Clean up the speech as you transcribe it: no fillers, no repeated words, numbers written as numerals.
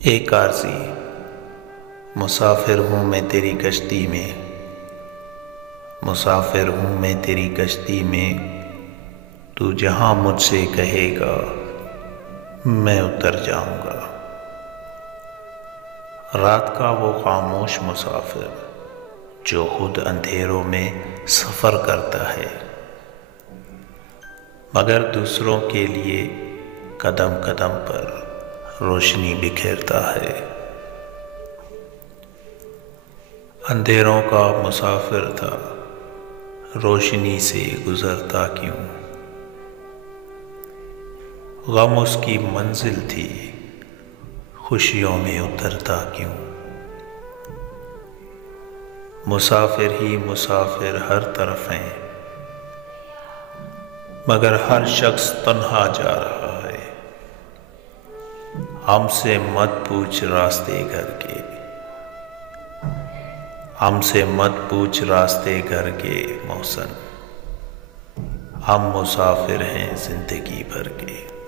एक आरज़ी, मुसाफिर हूँ मैं तेरी कश्ती में, मुसाफिर हूँ मैं तेरी कश्ती में। तू जहाँ मुझसे कहेगा मैं उतर जाऊँगा। रात का वो खामोश मुसाफिर जो खुद अंधेरों में सफ़र करता है, मगर दूसरों के लिए कदम कदम पर रोशनी बिखेरता है। अंधेरों का मुसाफिर था, रोशनी से गुजरता क्यों। गम उसकी मंजिल थी, खुशियों में उतरता क्यों। मुसाफिर ही मुसाफिर हर तरफ हैं, मगर हर शख्स तन्हा जा रहा है। हमसे मत पूछ रास्ते घर के, हमसे मत पूछ रास्ते घर के मौसम। हम मुसाफिर हैं जिंदगी भर के।